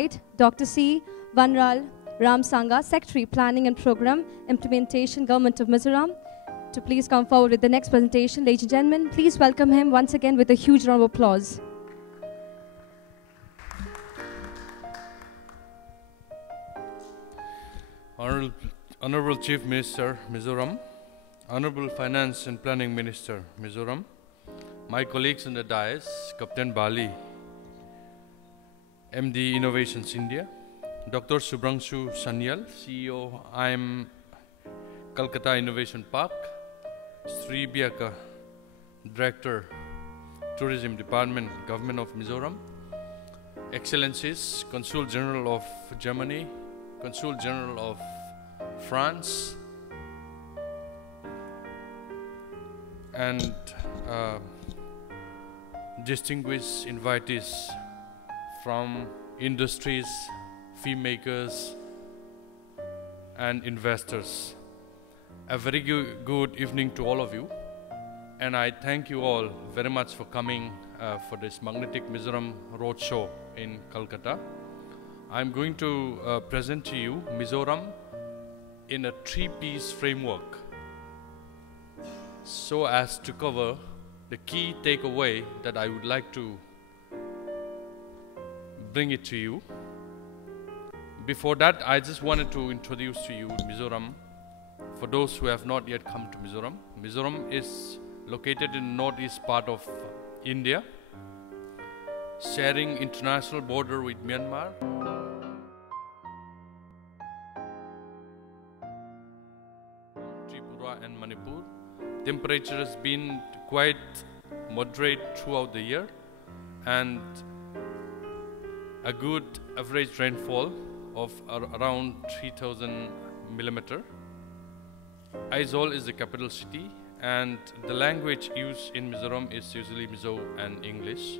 invite Dr. C. Vanlalramsanga, Secretary, Planning and Program Implementation, Government of Mizoram, to please come forward with the next presentation. Ladies and gentlemen, please welcome him once again with a huge round of applause. Honorable Chief Minister, Mizoram, Honorable Finance and Planning Minister, Mizoram, my colleagues in the dais, Captain Bali, MD Innovations India, Dr. Subrangshu Sanyal, CEO, IM Kolkata Innovation Park, Sri Biaka, Director, Tourism Department, Government of Mizoram, Excellencies, Consul General of Germany, Consul General of France, and distinguished invitees from industries, filmmakers, and investors. A very good evening to all of you, and I thank you all very much for coming for this magnetic Mizoram Roadshow in Kolkata. I'm going to present to you Mizoram in a three-piece framework so as to cover the key takeaway that I would like to bring it to you. Before that, I just wanted to introduce to you Mizoram. For those who have not yet come to Mizoram, Mizoram is located in the northeast part of India, sharing international border with Myanmar. Tripura and Manipur. Temperature has been quite moderate throughout the year, and a good average rainfall of around 3,000 millimeter. Aizawl is the capital city, and the language used in Mizoram is usually Mizo and English.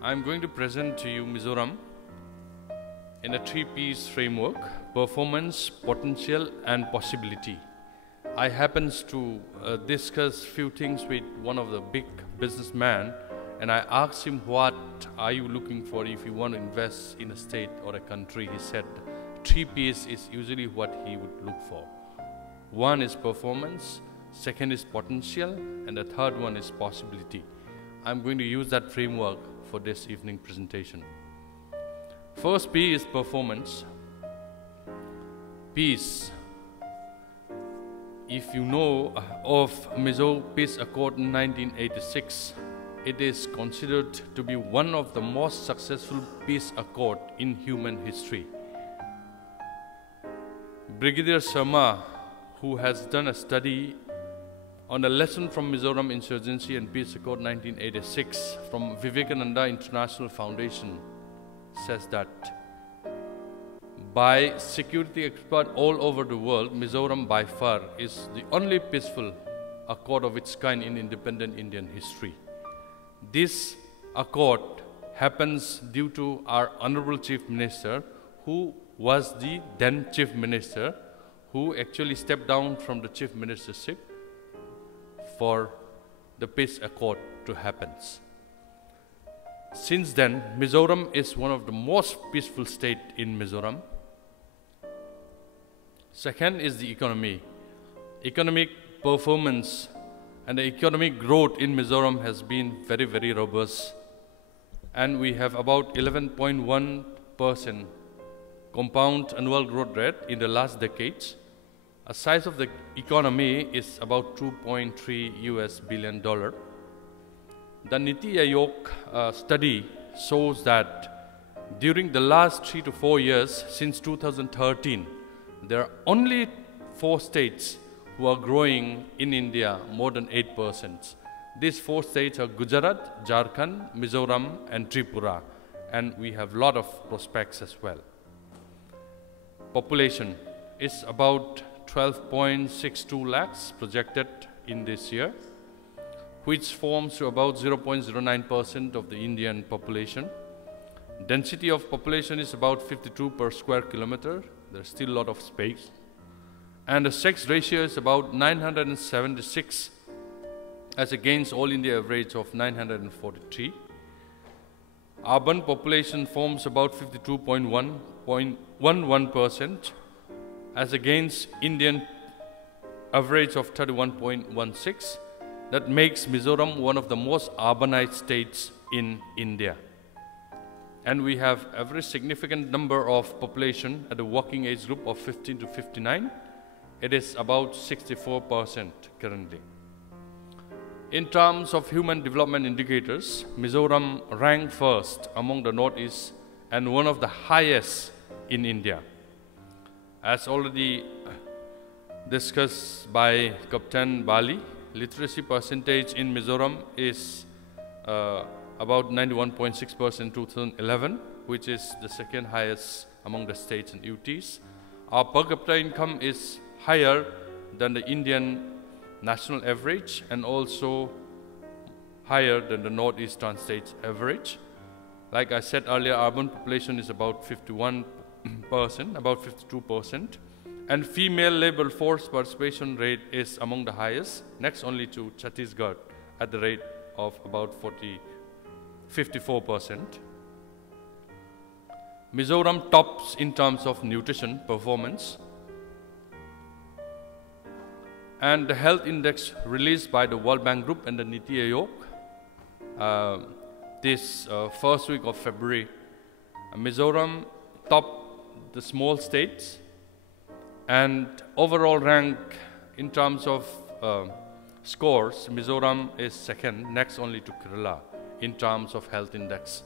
I'm going to present to you Mizoram in a three-piece framework: performance, potential, and possibility. I happens to discuss few things with one of the big businessmen, and I asked him, what are you looking for if you want to invest in a state or a country? He said three P's is usually what he would look for. One is performance, second is potential, and the third one is possibility. I'm going to use that framework for this evening presentation. First P is performance. Peace. If you know of Mizo Peace Accord in 1986, it is considered to be one of the most successful peace accord in human history. Brigadier Sharma, who has done a study on a lesson from Mizoram Insurgency and Peace Accord 1986 from Vivekananda International Foundation, says that by security experts all over the world, Mizoram by far is the only peaceful accord of its kind in independent Indian history. This accord happens due to our Honorable Chief Minister, who was the then Chief Minister, who actually stepped down from the Chief Ministership for the peace accord to happen. Since then, Mizoram is one of the most peaceful states in Mizoram. Second is the economy. Economic performance and the economic growth in Mizoram has been very, very robust. And we have about 11.1% compound annual growth rate in the last decades. The size of the economy is about $2.3 billion. The Niti Aayog study shows that during the last 3 to 4 years, since 2013, there are only 4 states who are growing in India more than 8%. These 4 states are Gujarat, Jharkhand, Mizoram, and Tripura, and we have a lot of prospects as well. Population is about 12.62 lakhs projected in this year, which forms to about 0.09% of the Indian population. Density of population is about 52 per square kilometer. There's still a lot of space. And the sex ratio is about 976 as against all India average of 943. Urban population forms about 52.11%, as against Indian average of 31.16. That makes Mizoram one of the most urbanized states in India. And we have a very significant number of population at the working age group of 15 to 59. It is about 64% currently. In terms of human development indicators, Mizoram ranked first among the Northeast and one of the highest in India. As already discussed by Captain Bali, literacy percentage in Mizoram is about 91.6% in 2011, which is the second highest among the states and UTs. Our per capita income is higher than the Indian national average and also higher than the northeastern states average. Like I said earlier, urban population is about 51%, about 52%, and female labor force participation rate is among the highest, next only to Chhattisgarh at the rate of about 54%. Mizoram tops in terms of nutrition performance. And the health index released by the World Bank Group and the Niti Aayog this first week of February, Mizoram topped the small states and overall rank in terms of scores. Mizoram is second, next only to Kerala in terms of health index.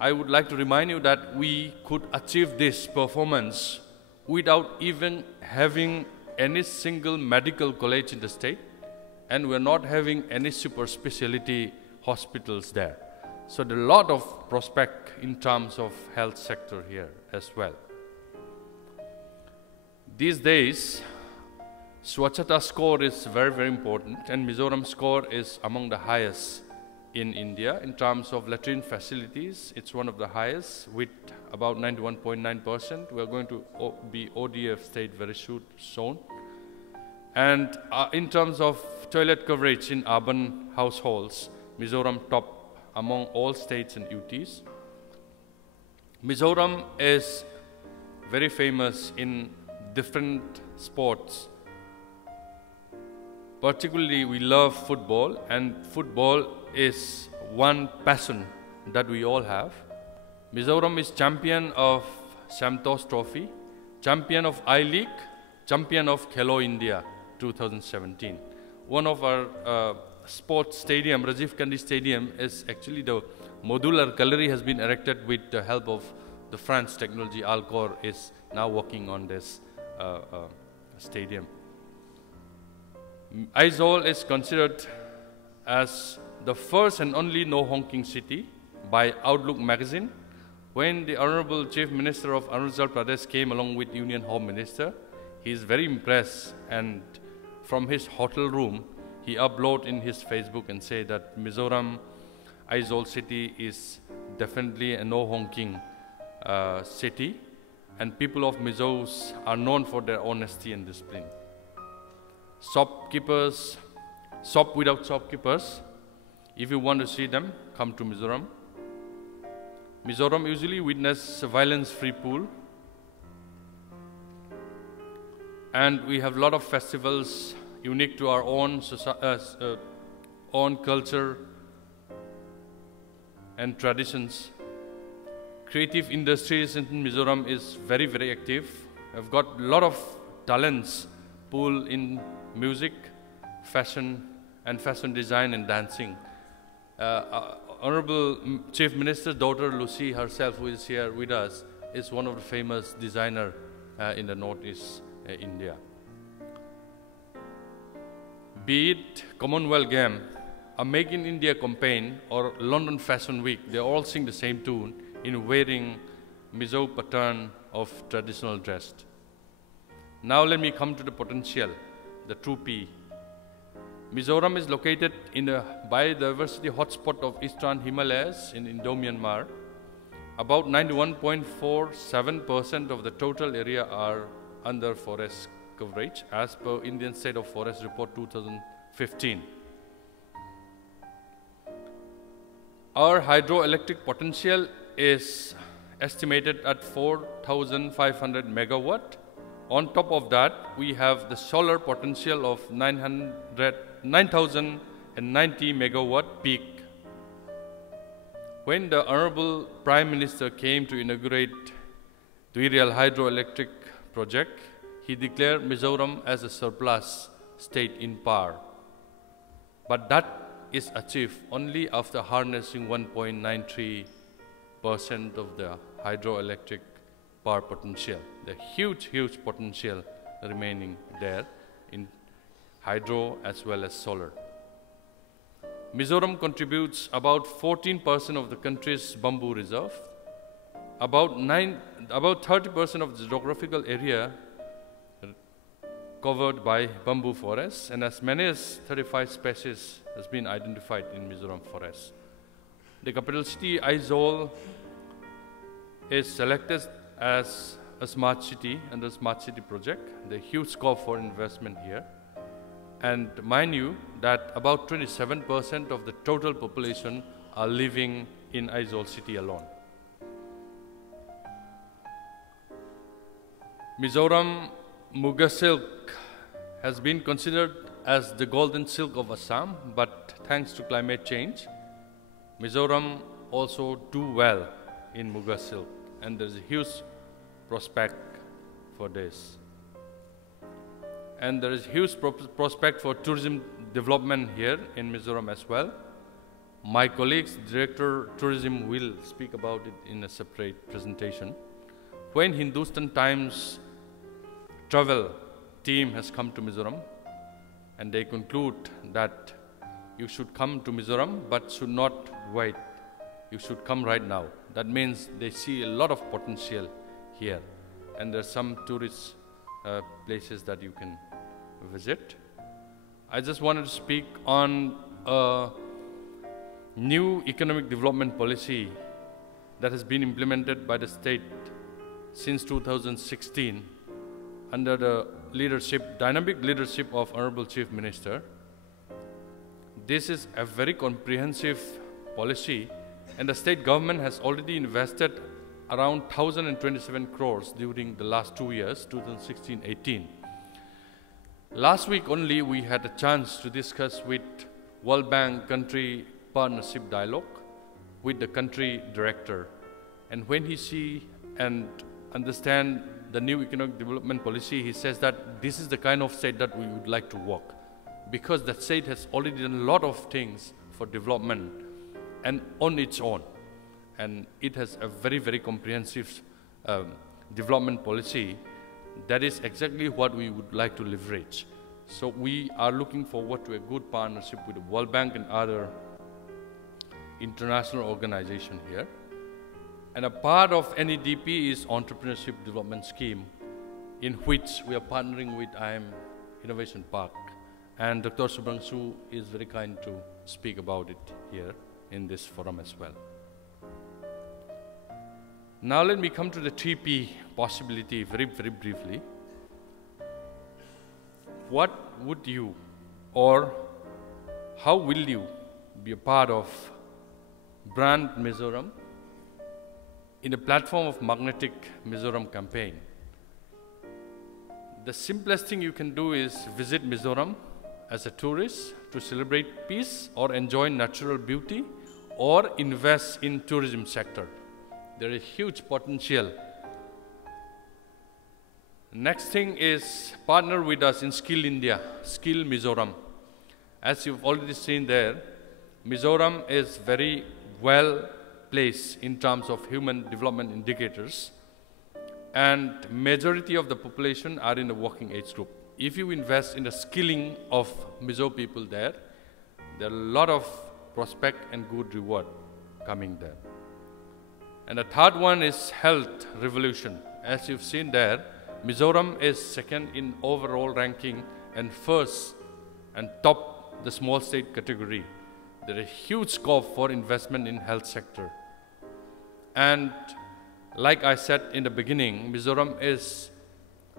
I would like to remind you that we could achieve this performance without even having any single medical college in the state, and we're not having any super specialty hospitals there. So there are a lot of prospect in terms of health sector here as well. These days, Swachhata score is very, very important, and Mizoram score is among the highest in India. In terms of latrine facilities, it's one of the highest with about 91.9%. We are going to be ODF state very soon. And in terms of toilet coverage in urban households, Mizoram top among all states and UTs. Mizoram is very famous in different sports. Particularly, we love football, and football is one passion that we all have. Mizoram is champion of Samtos Trophy, champion of I-League, champion of Khelo India 2017. One of our sports stadium, Rajiv Gandhi Stadium, is actually the modular gallery has been erected with the help of the France technology. Alcor is now working on this stadium. Aizawl is considered as the first and only no honking city by Outlook magazine. When the Honorable Chief Minister of Arunachal Pradesh came along with Union Home Minister, he is very impressed, and from his hotel room, he uploaded in his Facebook and said that Mizoram Aizawl city is definitely a no honking city, and people of Mizos are known for their honesty and discipline. Shopkeepers, shop without shopkeepers. If you want to see them, come to Mizoram. Mizoram usually witness a violence-free pool. And we have a lot of festivals unique to our own culture and traditions. Creative industries in Mizoram is very, very active. I've got a lot of talents pool in music, fashion, and fashion design and dancing. Honorable Chief Minister's daughter Lucy herself, who is here with us, is one of the famous designers in the Northeast India. Be it Commonwealth Game, a Make in India campaign, or London Fashion Week, they all sing the same tune in wearing Mizo pattern of traditional dress. Now let me come to the potential, the true P. Mizoram is located in a biodiversity hotspot of Eastern Himalayas in Indo-Myanmar. About 91.47% of the total area are under forest coverage as per Indian State of Forest Report 2015. Our hydroelectric potential is estimated at 4,500 megawatt. On top of that, we have the solar potential of 9,090 megawatt peak. When the Honorable Prime Minister came to inaugurate the Real hydroelectric project, he declared Mizoram as a surplus state in power. But that is achieved only after harnessing 1.93% of the hydroelectric power potential. The huge potential remaining there in hydro as well as solar. Mizoram contributes about 14% of the country's bamboo reserve, about 30% of the geographical area covered by bamboo forests, and as many as 35 species has been identified in Mizoram forests. The capital city, Aizawl, is selected as a smart city under the Smart City project. There's a huge scope for investment here. And mind you that about 27% of the total population are living in Aizawl city alone. Mizoram Muga silk has been considered as the golden silk of Assam, but thanks to climate change, Mizoram also do well in Muga silk, and there is a huge prospect for this. And there is huge prospect for tourism development here in Mizoram as well. My colleagues, Director Tourism, will speak about it in a separate presentation. When Hindustan Times travel team has come to Mizoram, and they conclude that you should come to Mizoram but should not wait. You should come right now. That means they see a lot of potential here, and there are some tourist places that you can visit. I just wanted to speak on a new economic development policy that has been implemented by the state since 2016 under the dynamic leadership of Honorable Chief Minister. This is a very comprehensive policy, and the state government has already invested around 1,027 crores during the last 2 years, 2016-18. Last week only we had a chance to discuss with World Bank Country Partnership Dialogue with the country director. And when he see and understand the new economic development policy, he says that this is the kind of state that we would like to work, because that state has already done a lot of things for development and on its own. And it has a very comprehensive development policy that is exactly what we would like to leverage. So we are looking forward to a good partnership with the World Bank and other international organizations here. And a part of NEDP is Entrepreneurship Development Scheme, in which we are partnering with IM Innovation Park. And Dr. Subhangshu is very kind to speak about it here in this forum as well. Now let me come to the 3P possibility very briefly. What would you, or how will you be a part of Brand Mizoram in a platform of Magnetic Mizoram campaign? The simplest thing you can do is visit Mizoram as a tourist to celebrate peace or enjoy natural beauty or invest in tourism sector. There is huge potential. Next thing is partner with us in Skill India, Skill Mizoram. As you've already seen there, Mizoram is very well placed in terms of human development indicators, and majority of the population are in the working age group. If you invest in the skilling of Mizo people there are a lot of prospect and good reward coming there. And the third one is health revolution. As you've seen there, Mizoram is second in overall ranking and first and top the small state category. There is huge scope for investment in health sector. And like I said in the beginning, Mizoram is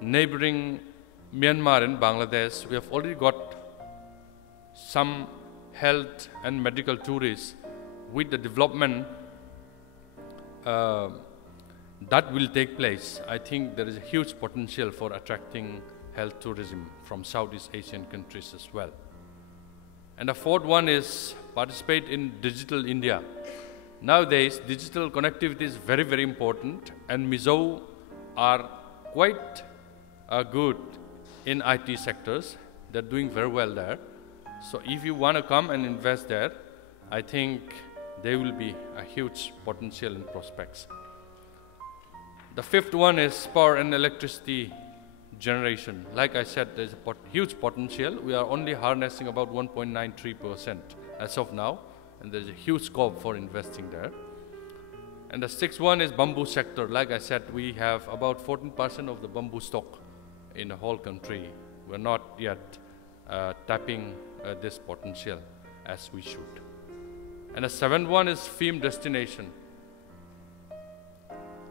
neighboring Myanmar and Bangladesh. We have already got some health and medical tourists with the development that will take place, I think there is a huge potential for attracting health tourism from Southeast Asian countries as well. And the fourth one is participate in Digital India. Nowadays, digital connectivity is very, very important, and Mizo are quite good in IT sectors. They're doing very well there. So if you want to come and invest there, I think there will be a huge potential and prospects. The fifth one is power and electricity generation. Like I said, there's a huge potential. We are only harnessing about 1.93% as of now, and there's a huge scope for investing there. And the sixth one is bamboo sector. Like I said, we have about 14% of the bamboo stock in the whole country. We're not yet tapping this potential as we should. And the seventh one is film destination.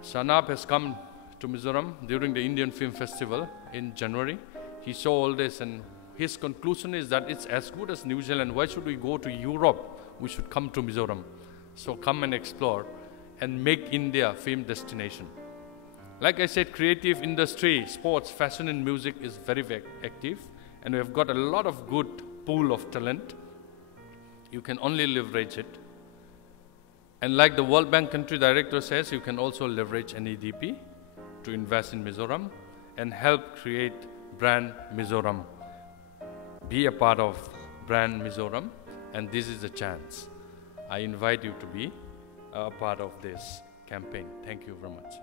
Sanap has come to Mizoram during the Indian Film Festival in January. He saw all this, and his conclusion is that it's as good as New Zealand. Why should we go to Europe? We should come to Mizoram. So come and explore and make India a film destination. Like I said, creative industry, sports, fashion and music is very, very active, and we have got a lot of good pool of talent. You can only leverage it. And like the World Bank country director says, you can also leverage an EDP to invest in Mizoram and help create brand Mizoram. Be a part of brand Mizoram, and this is a chance. I invite you to be a part of this campaign. Thank you very much.